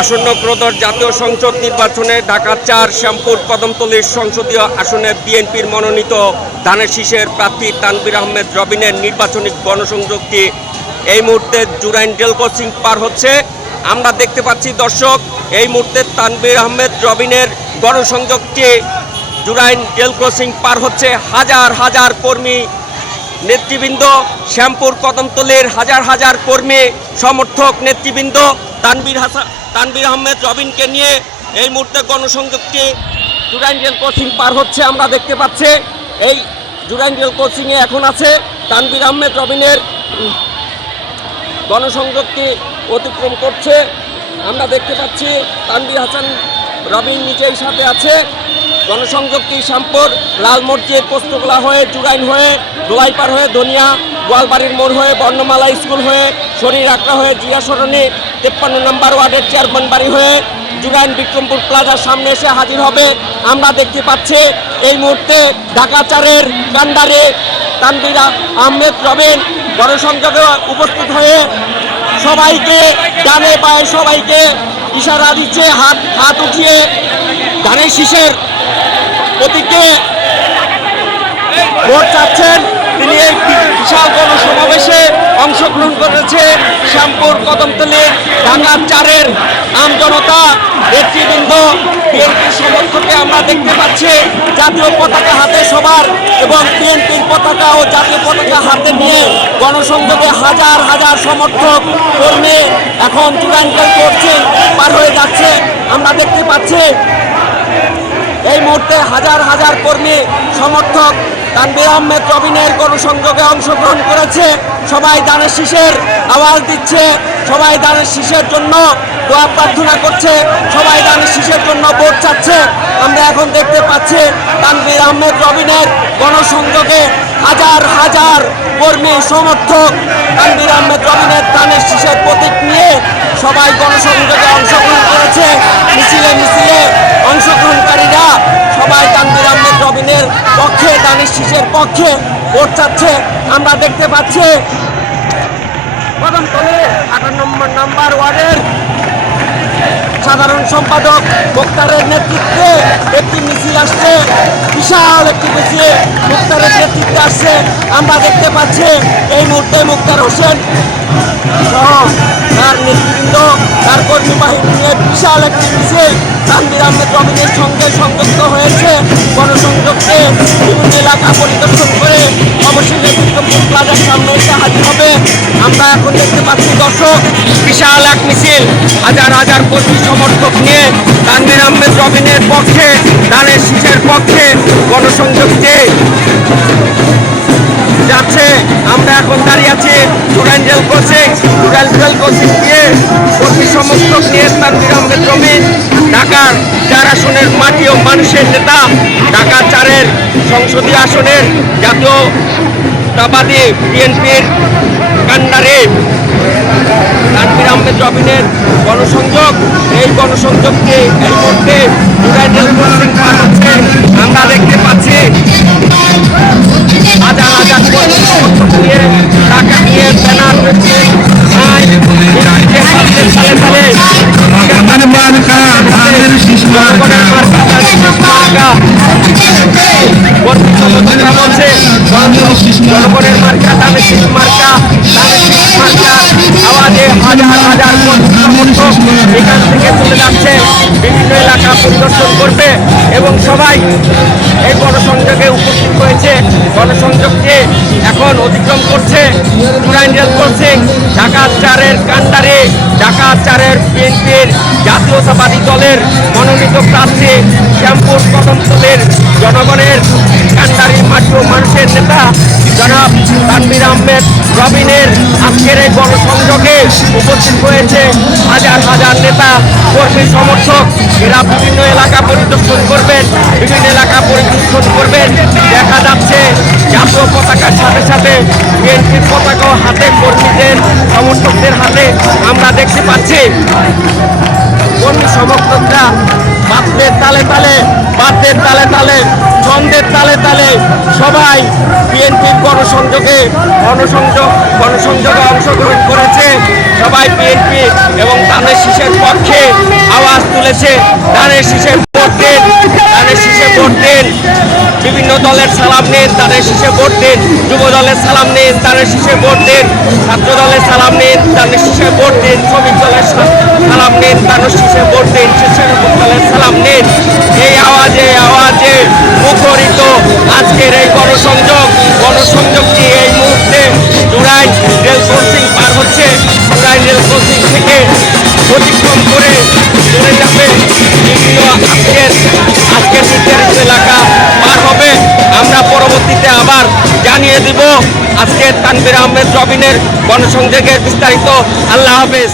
আসন্ন ত্রয়োদশ জাতীয় সংসদ নির্বাচনে ঢাকা ৪ শ্যামপুর কদমতলীর সংসদীয় আসনে বিএনপির মনোনীত ধানের শীষের প্রার্থী তানভীর আহমেদ রবিনের নির্বাচনী গণসংযোগটি এই মুহূর্তে জুরাইন রেল ক্রসিং পার হচ্ছে। আমরা দেখতে পাচ্ছি দর্শক, এই মুহূর্তে তানভীর আহমেদ রবিনের গণসংযোগটি জুরাইন রেল ক্রসিং পার হচ্ছে। হাজার হাজার কর্মী নেতৃবৃন্দ, শ্যামপুর কদমতলীর হাজার হাজার কর্মী সমর্থক নেতৃবৃন্দ তানভীর আহমেদ রবিনকে নিয়ে এই মুহূর্তে গণসংযোগটি জুরাইন রেল ক্রসিং পার হচ্ছে। আমরা দেখতে পাচ্ছি এই জুরাইন রেল ক্রসিংয়ে এখন আছে তানভীর আহমেদ রবিনের গণসংযোগটি অতিক্রম করছে। আমরা দেখতে পাচ্ছি তানভীর হাসান রবিন নিজেই সাথে আছে। গণসংযোগটি শ্যামপুর লাল মসজিদ, পোস্তগোলা হয়ে জুরাইন হয়ে দোলাইপাড় হয়ে ধনিয়া গোয়ালবাড়ির মোড় হয়ে বর্ণমালা স্কুল হয়ে শরীর আকড়া হয়ে জিয়া সরণি 53 নম্বর ওয়ার্ডের চেয়ারম্যান বাড়ি হয়ে জুরাইন বিক্রমপুর প্লাজার সামনে এসে হাজির হবে। আমরা দেখতে পাচ্ছি এই মুহূর্তে ঢাকা ৪-এর কান্ডারে তানভীর আহমেদ রবিন গণসংযোগে উপস্থিত হয়ে সবাইকে ডানে পায়ে সবাইকে ইশারা দিচ্ছে, হাত উঠিয়ে ধানের শীষের প্রতীকে ভোট চাচ্ছেন। তিনি এই বিশাল গণসমাবেশে অংশগ্রহণ করেছে শ্যামপুর কদমতলীর ঢাকা ৪-এর আমজনতা নেতৃবৃন্দ বিএনপির সমর্থকে আমরা দেখতে পাচ্ছি জাতীয় পতাকা হাতে সবার, এবং বিএনপির পতাকা ও জাতীয় পতাকা হাতে নিয়ে গণসংযোগে হাজার হাজার সমর্থক কর্মী এখন জুরাইন রেল ক্রসিং পার হয়ে যাচ্ছে। আমরা দেখতে পাচ্ছি এই মুহূর্তে হাজার হাজার কর্মী সমর্থক তানভীর আহমেদ রবিনের গণসংযোগে অংশগ্রহণ করেছে। সবাই ধানের শীষের আওয়াজ দিচ্ছে, সবাই ধানের শীষের জন্য দোয়া প্রার্থনা করছে, সবাই ধানের শীষের জন্য ভোট চাচ্ছে। আমরা এখন দেখতে পাচ্ছি তানভীর আহমেদ রবিনের গণসংযোগে হাজার হাজার কর্মী সমর্থক তানভীর আহমেদ রবিনের ধানের শীষের প্রতীক নিয়ে সবাই গণসংযোগে অংশগ্রহণ করেছে। মিছিলে মিছিলে অংশগ্রহণকারীরা সবাই তানভীর আহমেদ রবিনের পক্ষে, ধানের শীষের পক্ষে ভোট চাচ্ছে। আমরা দেখতে পাচ্ছি কদমতলী 58 নম্বর ওয়ার্ডের সাধারণ সম্পাদক মুক্তারের নেতৃত্বে একটি মিছিল আসছে, বিশাল একটি মিছিল মুক্তারের নেতৃত্বে আসছে। আমরা দেখতে পাচ্ছি এই মুহূর্তে মুক্তার হোসেন সহ তার নেতৃবৃন্দ, তার কর্মী বাহিনী নিয়ে বিশাল একটি মিছিল তানভীর আহমেদ রবিনের সঙ্গে সংযুক্ত হয়েছে। গণসংযোগকে বিভিন্ন এলাকা পরিদর্শন করে অবশেষে বিক্রমপুর প্লাজার সামনে এসে হাজির হবে। আমরা এখন দেখতে পাচ্ছি দর্শক, বিশাল এক মিছিল হাজার হাজার কর্মী সমর্থক নিয়ে তানভীর আহমেদ রবিনের পক্ষে, ধানের শীষের পক্ষে গণসংযোগকে যাচ্ছে। আমরা এখন দাঁড়িয়ে আছি জুরাইন রেল ক্রসিং দিয়ে কর্মী সমর্থক নিয়ে তানভীর আহমেদ রবিন ঢাকার ৪ আসনের মাটি ও মানুষের নেতা, ঢাকা ৪-এর সংসদীয় আসনের জাতীয়তাবাদী বিএনপির কান্ডারে তানভীর আহমেদ রবিনের গণসংযোগ। এই গণসংযোগকে এই মুহূর্তে জুরাইন রেল ক্রসিং পার হচ্ছে। আমরা দেখতে পাচ্ছি হাজার হাজার কর্মী সমর্থক নিয়ে টাকা নিয়ে ব্যানার রয়েছে, জনগণের মার্কা ধানের শীষ মার্কা, ধানের শীষ মার্কা আওয়াজে হাজার হাজার সমর্থক এখান থেকে চলে যাচ্ছে, বিভিন্ন এলাকা পরিদর্শন করবে এবং সবাই এই গণসংযোগে উপস্থিত হয়েছে। গণসংযোগকে এখন অতিক্রম করছে জুরাইন রেল ক্রসিং ঢাকা ৪-এর কান্ডারে ঢাকা ৪-এর বিএনপির জাতীয়তাবাদী দলের মনোনীত প্রার্থী শ্যামপুর কদমতলীর জনগণের কান্ডারির মাটি ও মানুষের নেতা জনাব তানভীর আহমেদ রবিনের আজকের এই গণসংযোগে উপস্থিত হয়েছে হাজার হাজার নেতা কর্মী সমর্থক। এরা বিভিন্ন এলাকা পরিদর্শন করবেন, দেখা যাচ্ছে জাতীয় পতাকার সাথে সাথে বিএনপির পতাকাও হাতে কর্মীদের সমর্থকদের হাতে আমরা দেখতে পাচ্ছি। কর্মী সমর্থকরা বাদ্যের তালে তালে ছন্দের তালে তালে সবাই বিএনপির গণসংযোগে অংশগ্রহণ করেছে। সবাই বিএনপি এবং ধানের শীষের পক্ষে আওয়াজ তুলেছে। ধানের শীষের ভোট দিন, ধানের শীষে ভোট দিন। বিভিন্ন দলের সালাম নিন, ধানের শীষে ভোট দিন। যুব দলের সালাম নিন, ধানের শীষে ভোট দিন। ছাত্র দলের সালাম নিন, ধানের শীষে ভোট দিন। শ্রমিক দলের সালাম নিন, ধানের শীষে ভোট দিন। স্বেচ্ছাসেবক দলের সালাম নিন। এই আওয়াজে মুখরিত আজকের এই গণসংযোগটি এই মুহূর্তে জুরাইন রেল ক্রসিং পার হচ্ছে। জুরাইন রেল ক্রসিং থেকে অতিক্রম করে চলে যাবে বিভিন্ন আজকের নির্ধারিত এলাকা পার হবে। আমরা পরবর্তীতে আবার জানিয়ে দিব আজকে তানভীর আহমেদ রবিনের গণসংযোগের বিস্তারিত। আল্লাহ হাফেজ।